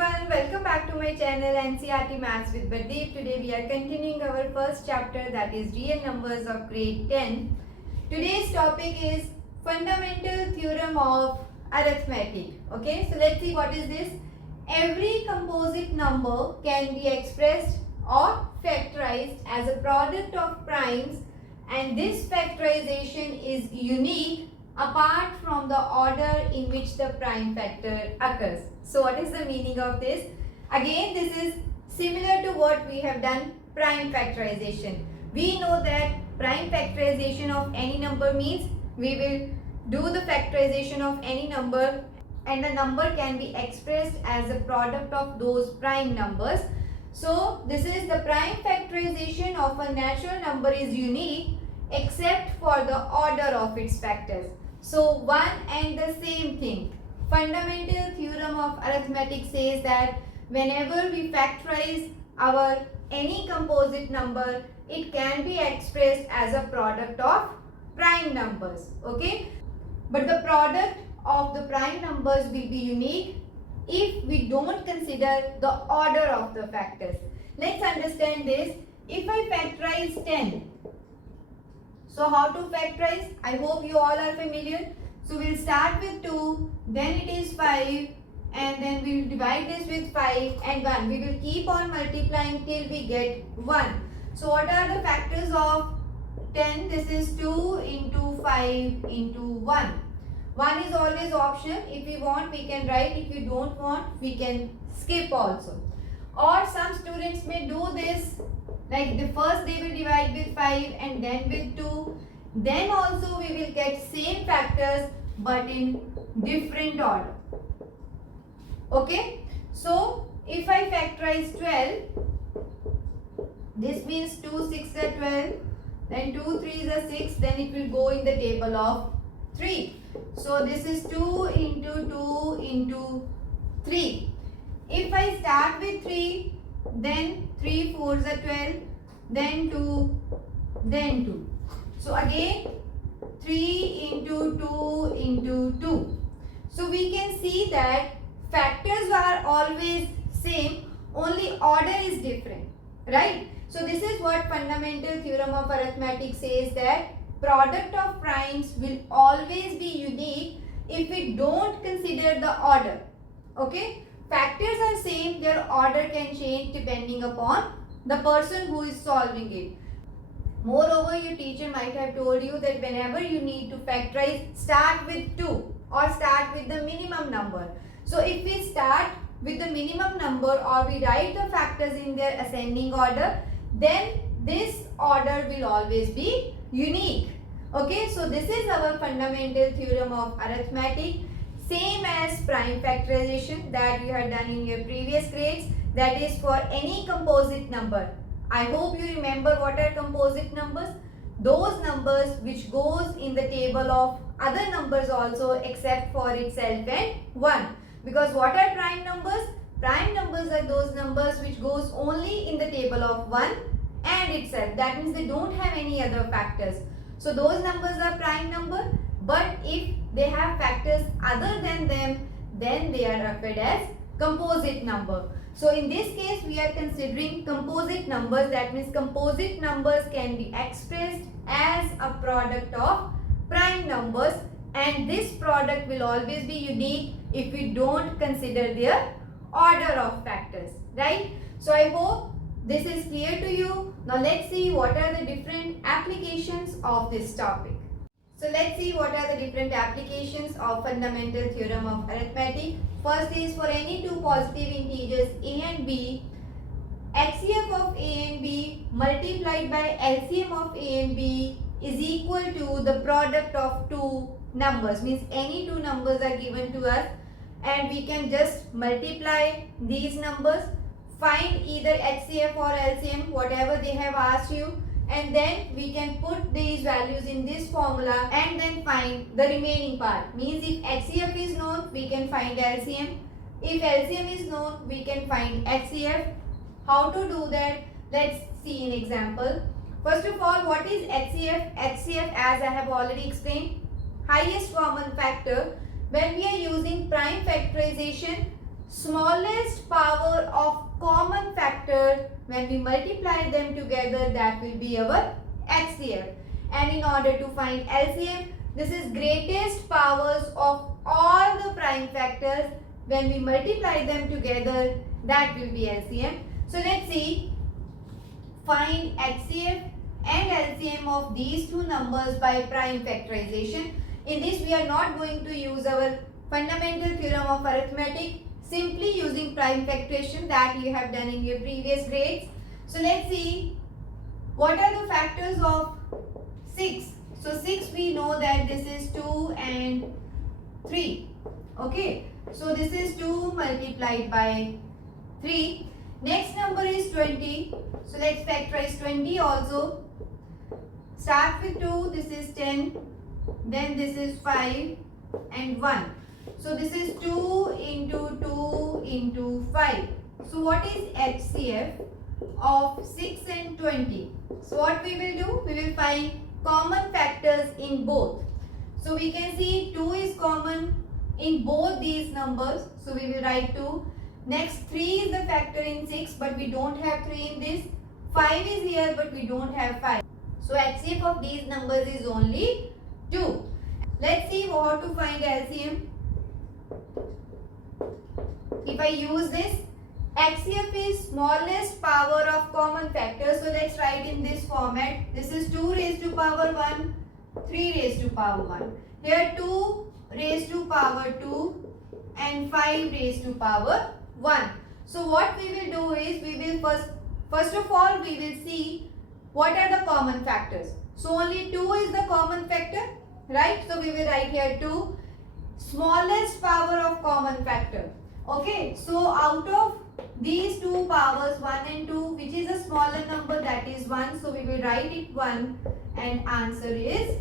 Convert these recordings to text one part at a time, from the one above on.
everyone, welcome back to my channel Ncert Maths with Bardeep. Today we are continuing our first chapter, that is real numbers of grade 10. Today's topic is fundamental theorem of arithmetic. Okay, so let's see what is this. Every composite number can be expressed or factorized as a product of primes, and this factorization is unique apart from the order in which the prime factor occurs. So what is the meaning of this? Again, this is similar to what we have done prime factorization. We know that prime factorization of any number means we will do the factorization of any number and the number can be expressed as a product of those prime numbers. So this is the prime factorization of a natural number is unique except for the order of its factors. So one and the same thing. Fundamental theorem of arithmetic says that whenever we factorize our any composite number, it can be expressed as a product of prime numbers. Okay, but the product of the prime numbers will be unique if we don't consider the order of the factors. Let's understand this. If I factorize 10, so how to factorize? I hope you all are familiar. So we'll start with 2, then it is 5, and then we'll divide this with 5 and 1. We will keep on multiplying till we get 1. So what are the factors of 10? This is 2 into 5 into 1. 1 is always optional. If we want, we can write. If we don't want, we can skip also. Or some students may do this, like the first they will divide with 5 and then with 2. Then also we will get same factors but in different order. Okay. So if I factorize 12, this means 2 6 are 12, then 2 3s are 6, then it will go in the table of 3. So this is 2 into 2 into 3. If I start with 3, then 3 4s are 12, then 2, then 2. So again 3 into 2 into 2. So we can see that factors are always same, only order is different, right? So this is what fundamental theorem of arithmetic says, that product of primes will always be unique if we don't consider the order. Okay, factors are same, their order can change depending upon the person who is solving it. Moreover, your teacher might have told you that whenever you need to factorize, start with 2 or start with the minimum number. So if we start with the minimum number or we write the factors in their ascending order, then this order will always be unique. Okay, so this is our fundamental theorem of arithmetic, same as prime factorization that you had done in your previous grades, that is for any composite number. I hope you remember what are composite numbers. Those numbers which goes in the table of other numbers also except for itself and 1. Because what are prime numbers? Prime numbers are those numbers which goes only in the table of 1 and itself. That means they don't have any other factors. So those numbers are prime number, but if they have factors other than them, then they are referred as composite number. So in this case, we are considering composite numbers. That means composite numbers can be expressed as a product of prime numbers, and this product will always be unique if we don't consider their order of factors, right? So I hope this is clear to you. Now let's see what are the different applications of this topic. So let's see what are the different applications of fundamental theorem of arithmetic. First is for any two positive integers a and b, HCF of a and b multiplied by LCM of a and b is equal to the product of two numbers. Means any two numbers are given to us and we can just multiply these numbers, find either HCF or LCM, whatever they have asked you, and then we can put these values in this formula and then find the remaining part. Means if HCF is known, we can find LCM. If LCM is known, we can find HCF. How to do that? Let's see an example. First of all, what is HCF? HCF, as I have already explained, highest common factor. When we are using prime factorization, smallest power of common factor, when we multiply them together, that will be our HCF. And in order to find LCM, this is greatest powers of all the prime factors. When we multiply them together, that will be LCM. So let's see. Find HCF and LCM of these two numbers by prime factorization. In this, we are not going to use our fundamental theorem of arithmetic, simply using prime factorization that you have done in your previous grades. So let's see, what are the factors of 6? So 6, we know that this is 2 and 3. Okay, so this is 2 multiplied by 3. Next number is 20. So let's factorize 20 also. Start with 2, this is 10. Then this is 5 and 1. So this is 2 into 2 into 5. So what is HCF of 6 and 20? So what we will do? We will find common factors in both. So we can see 2 is common in both these numbers. So we will write 2. Next 3 is the factor in 6, but we don't have 3 in this. 5 is here, but we don't have 5. So HCF of these numbers is only 2. Let's see how to find LCM. If I use this, HCF is smallest power of common factors. So let's write in this format. This is 2 raised to power 1, 3 raised to power 1. Here 2 raised to power 2 and 5 raised to power 1. So what we will do is, we will first of all we will see what are the common factors. So only 2 is the common factor, right? So we will write here 2, smallest power of common factor. Okay, so out of these two powers 1 and 2, which is a smaller number, that is 1. So we will write it 1 and answer is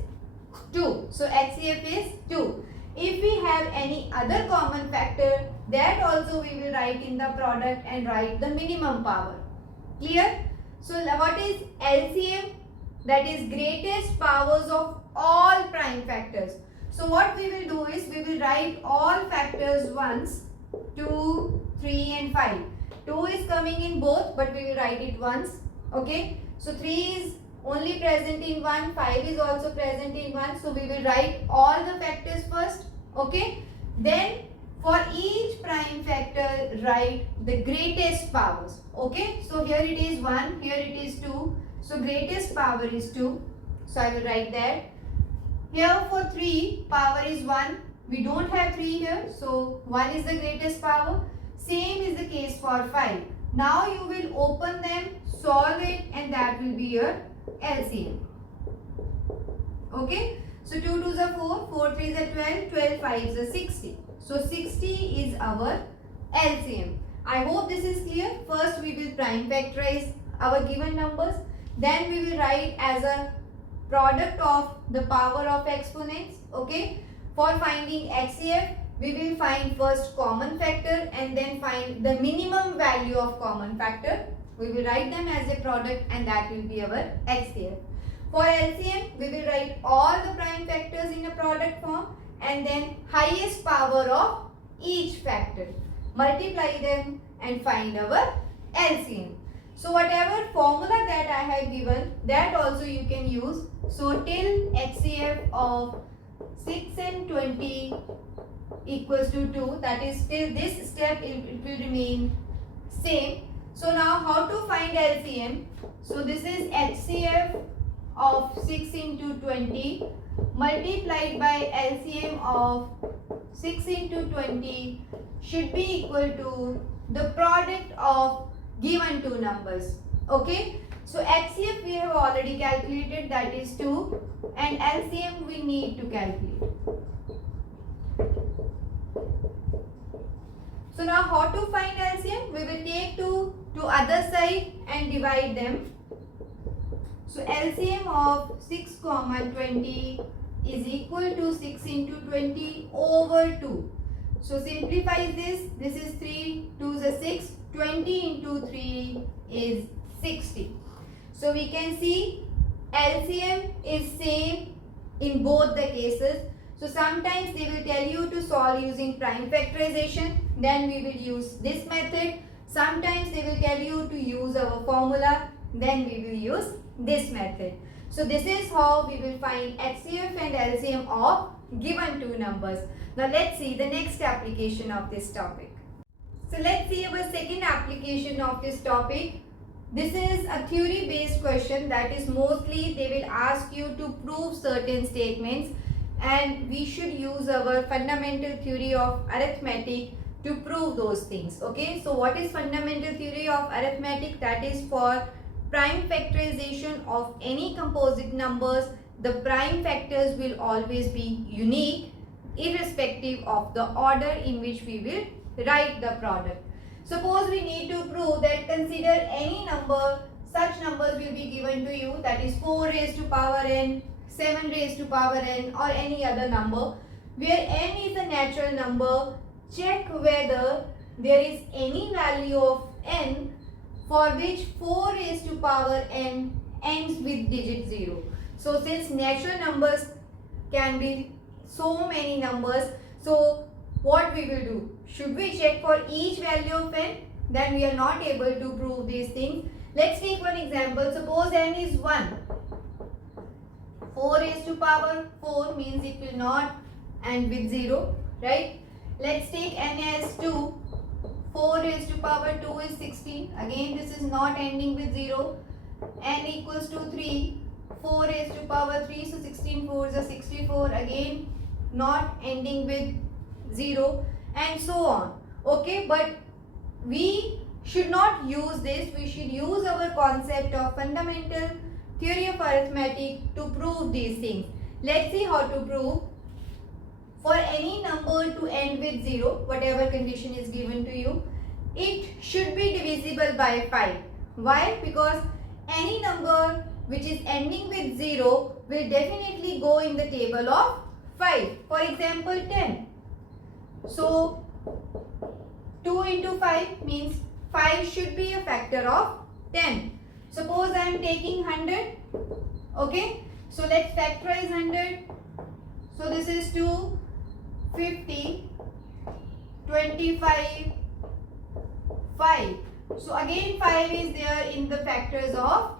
2. So HCF is 2. If we have any other common factor, that also we will write in the product and write the minimum power. Clear? So what is LCM? That is greatest powers of all prime factors. So what we will do is, we will write all factors once, 2, 3 and 5. 2 is coming in both, but we will write it once. Okay. So 3 is only present in 1, 5 is also present in 1. So we will write all the factors first. Okay. Then for each prime factor, write the greatest powers. Okay. So here it is 1, here it is 2. So greatest power is 2. So I will write that. Here for 3, power is 1. We don't have 3 here. So 1 is the greatest power. Same is the case for 5. Now you will open them, solve it, and that will be your LCM. Okay. So 2 2s are 4, 4 3s are 12, 12 5s are 60. So 60 is our LCM. I hope this is clear. First we will prime factorize our given numbers. Then we will write as a product of the power of exponents. Okay. For finding HCF, we will find first common factor and then find the minimum value of common factor. We will write them as a product and that will be our HCF. For LCM, we will write all the prime factors in a product form and then highest power of each factor. Multiply them and find our LCM. So whatever formula that I have given, that also you can use. So till HCF of 6 and 20 equals to 2, that is till this step it will remain same. So now how to find LCM? So this is HCF of 6 into 20 multiplied by LCM of 6 into 20 should be equal to the product of given two numbers. Okay. So HCF we have already calculated, that is 2, and LCM we need to calculate. So now how to find LCM? We will take to other side and divide them. So LCM of 6, 20 is equal to 6 into 20 over 2. So simplify this. This is 3, 2 is a 6. 20 into 3 is 60. So we can see LCM is same in both the cases. So sometimes they will tell you to solve using prime factorization, then we will use this method. Sometimes they will tell you to use our formula, then we will use this method. So this is how we will find HCF and LCM of given two numbers. Now let's see the next application of this topic. So let's see our second application of this topic. This is a theory based question, that is mostly they will ask you to prove certain statements and we should use our fundamental theory of arithmetic to prove those things. Okay, so what is fundamental theory of arithmetic? That is for prime factorization of any composite numbers, the prime factors will always be unique irrespective of the order in which we will write the product. Suppose we need to prove that consider any number, such numbers will be given to you, that is 4 raised to power n, 7 raised to power n or any other number where n is a natural number. Check whether there is any value of n for which 4 raised to power n ends with digit 0. So since natural numbers can be so many numbers, so what we will do? Should we check for each value of n? Then we are not able to prove these things. Let's take one example. Suppose n is 1. 4 raised to power 4 means it will not end with 0, right? Let's take n as 2. 4 raised to power 2 is 16. Again, this is not ending with 0. N equals to 3. 4 raised to power 3. So 16 4 is 64. Again, not ending with 0 and so on. Okay, but we should not use this. We should use our concept of fundamental theory of arithmetic to prove these things. Let's see how to prove. For any number to end with 0, whatever condition is given to you, it should be divisible by 5. Why? Because any number which is ending with 0 will definitely go in the table of 5. For example, 10. So 2 into 5 means 5 should be a factor of 10. Suppose I am taking 100. Okay. So let's factorize 100. So this is 2, 50, 25, 5. So again 5 is there in the factors of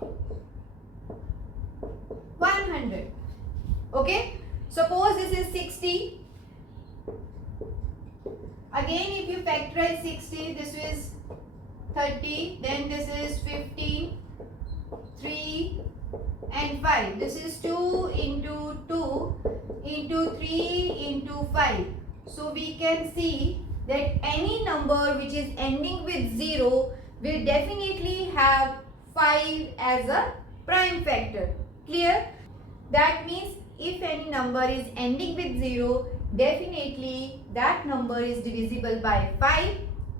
100. Okay. Suppose this is 60. Again if you factorize 60, this is 30, then this is 15, 3 and 5. This is 2 into 2 into 3 into 5. So we can see that any number which is ending with 0 will definitely have 5 as a prime factor. Clear? That means if any number is ending with 0, definitely that number is divisible by 5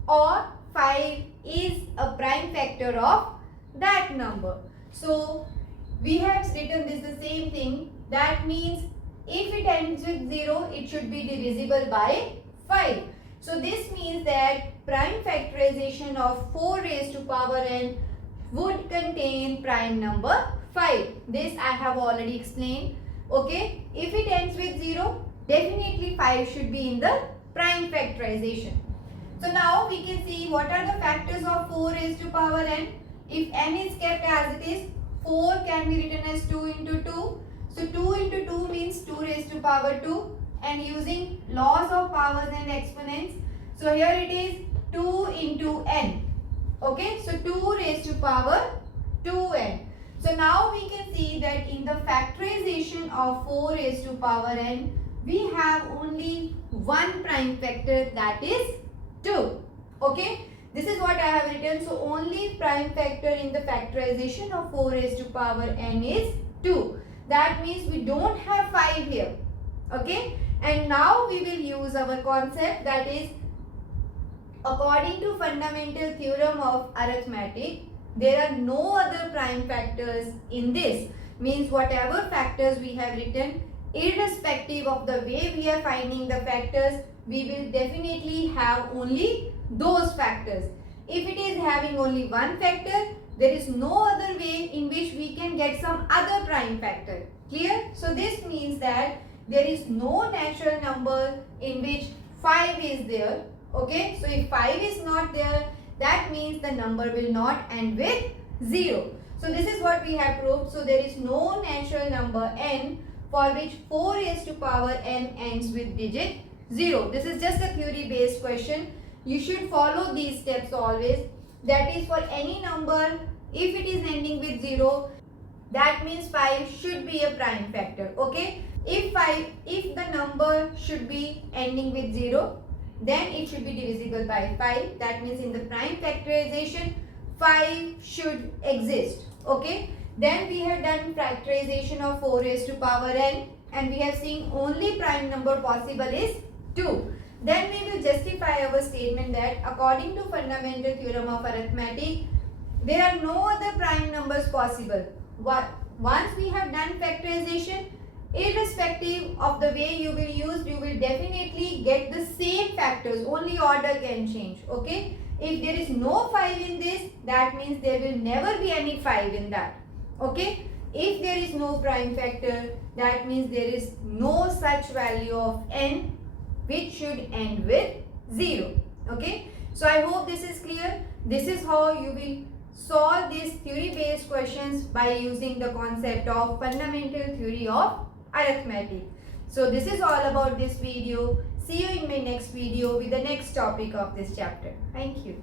or 5 is a prime factor of that number. So we have written this the same thing. That means if it ends with 0, it should be divisible by 5. So this means that prime factorization of 4 raised to power n would contain prime number 5. This I have already explained. Okay, if it ends with 0, definitely 5 should be in the prime factorization. So now we can see what are the factors of 4 raised to power n. If n is kept as it is, 4 can be written as 2 into 2. So 2 into 2 means 2 raised to power 2. And using laws of powers and exponents, so here it is 2 into n. Okay, so 2 raised to power 2n. So now we can see that in the factorization of 4 raised to power n, we have only one prime factor, that is 2. Okay, this is what I have written. So only prime factor in the factorization of 4 raised to power n is 2. That means we don't have 5 here. Okay, and now we will use our concept, that is according to fundamental theorem of arithmetic, there are no other prime factors in this. Means whatever factors we have written, irrespective of the way we are finding the factors, we will definitely have only those factors. If it is having only one factor, there is no other way in which we can get some other prime factor. Clear? So this means that there is no natural number in which 5 is there. Okay, so if 5 is not there, that means the number will not end with 0. So this is what we have proved. So there is no natural number n for which 4 raised to power n ends with digit 0. This is just a theory based question. You should follow these steps always. That is, for any number, if it is ending with 0, that means 5 should be a prime factor. Okay, if the number should be ending with 0, then it should be divisible by 5. That means in the prime factorization 5 should exist. Okay, then we have done factorization of 4 raised to power n, and we have seen only prime number possible is 2. Then we will justify our statement that according to fundamental theorem of arithmetic, there are no other prime numbers possible. Once we have done factorization, irrespective of the way you will use, you will definitely get the same factors, only order can change. Okay, if there is no 5 in this, that means there will never be any 5 in that. Okay, if there is no prime factor, that means there is no such value of n which should end with 0. Okay, so I hope this is clear. This is how you will solve these theory based questions by using the concept of fundamental theory of arithmetic. So this is all about this video. See you in my next video with the next topic of this chapter. Thank you.